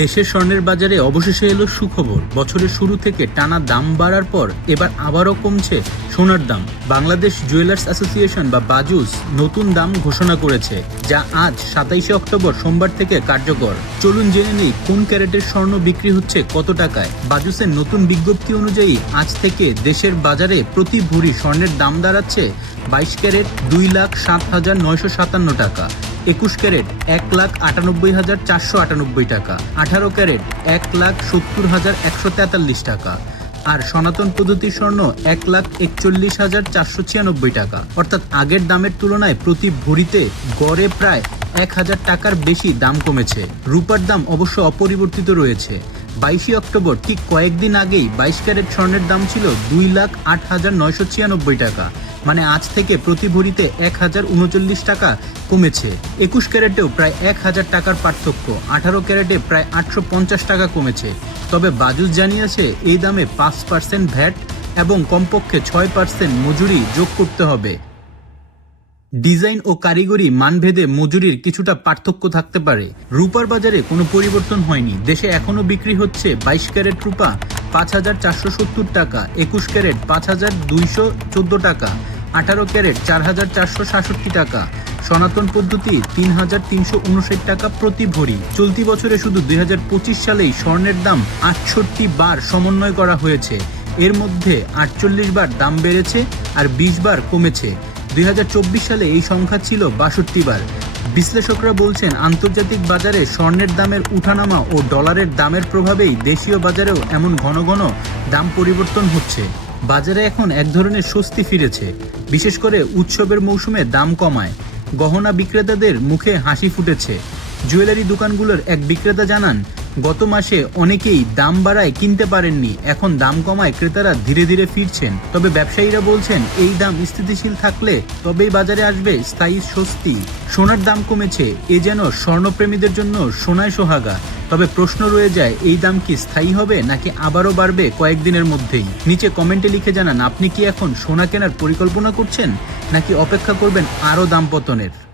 দেশের স্বর্ণের বাজারে অবশেষে এলো সুখবর। বছরের শুরু থেকে টানা দাম বাড়ার পর এবার আবারও কমছে সোনার দাম। বাংলাদেশ জুয়েলার্স অ্যাসোসিয়েশন বা বাজুস নতুন দাম ঘোষণা করেছে, যা আজ সাতাইশে অক্টোবর সোমবার থেকে কার্যকর। চলুন জেনে নিই কোন ক্যারেটের স্বর্ণ বিক্রি হচ্ছে কত টাকায়। বাজুসের নতুন বিজ্ঞপ্তি অনুযায়ী আজ থেকে দেশের বাজারে প্রতি ভরি স্বর্ণের দাম দাঁড়াচ্ছে বাইশ ক্যারেট দুই লাখ সাত হাজার নয়শো সাতান্ন টাকা। একুশ ক্যারেট, এক লাখ আটানব্বই হাজার চারশো আটানব্বই টাকা। আঠারো ক্যারেট, এক লাখ সত্তর হাজার একশো তেতাল্লিশ টাকা। আর সনাতন পদ্ধতির স্বর্ণ, এক লাখ একচল্লিশ হাজার চারশো ছিয়ানব্বই টাকা। অর্থাৎ আগের দামের তুলনায় প্রতি ভরিতে গড়ে প্রায় এক হাজার টাকার বেশি দাম কমেছে। রূপার দাম অবশ্য অপরিবর্তিত রয়েছে। বাইশে অক্টোবর ঠিক কয়েকদিন আগেই বাইশ ক্যারেট স্বর্ণের দাম ছিল দুই লাখ আট হাজার নয়শো ছিয়ানব্বই টাকা। মানে আজ থেকে প্রতি ভরিতে এক হাজার উনচল্লিশ টাকা কমেছে। একুশ ক্যারেটেও প্রায় এক হাজার টাকার পার্থক্য। আঠারো ক্যারেটে প্রায় আটশো পঞ্চাশ টাকা কমেছে। তবে বাজুস জানিয়েছে, এই দামে পাঁচ পার্সেন্ট ভ্যাট এবং কমপক্ষে ছয় পার্সেন্ট মজুরি যোগ করতে হবে। ডিজাইন ও কারিগরি মানভেদে মজুরির কিছুটা পার্থক্য থাকতে পারে। রূপার বাজারে কোনো পরিবর্তন হয়নি। দেশে এখনও বিক্রি হচ্ছে বাইশ ক্যারেট রূপা, পাঁচ হাজার চারশো সত্তর টাকা, একুশ ক্যারেট পাঁচ হাজার দুইশো চোদ্দ টাকা, আঠারো ক্যারেট চার হাজার চারশো সাতষট্টি টাকা। সনাতন পদ্ধতি তিন হাজার তিনশো উনষাট টাকা প্রতি ভরি। চলতি বছরে শুধু দুই হাজার পঁচিশ সালেই স্বর্ণের দাম আটষট্টি বার সমন্বয় করা হয়েছে। এর মধ্যে আটচল্লিশ বার দাম বেড়েছে আর বিশ বার কমেছে। দু হাজার চব্বিশ সালে এই সংখ্যা ছিল বাষট্টি বার বিশ্লেষকরা বলছেন, আন্তর্জাতিক বাজারে স্বর্ণের দামের উঠানামা ও ডলারের দামের প্রভাবেই দেশীয় বাজারেও এমন ঘন ঘন দাম পরিবর্তন হচ্ছে। বাজারে এখন এক ধরনের স্বস্তি ফিরেছে। বিশেষ করে উৎসবের মৌসুমে দাম কমায়। গহনা বিক্রেতাদের মুখে হাসি ফুটেছে। জুয়েলারি দোকানগুলোর এক বিক্রেতা জানান গত মাসে অনেকেই দাম বাড়ায় কিনতে পারেননি। এখন দাম কমায় ক্রেতারা ধীরে ধীরে ফিরছেন। তবে ব্যবসায়ীরা বলছেন, এই দাম স্থিতিশীল থাকলে তবেই বাজারে আসবে স্থায়ী স্বস্তি। সোনার দাম কমেছে, এ যেন স্বর্ণপ্রেমীদের জন্য সোনায় সোহাগা। তবে প্রশ্ন রয়ে যায়, এই দাম কি স্থায়ী হবে নাকি আবারও বাড়বে কয়েকদিনের মধ্যেই? নিচে কমেন্টে লিখে জানান, আপনি কি এখন সোনা কেনার পরিকল্পনা করছেন? নাকি অপেক্ষা করবেন আরও দাম পতনের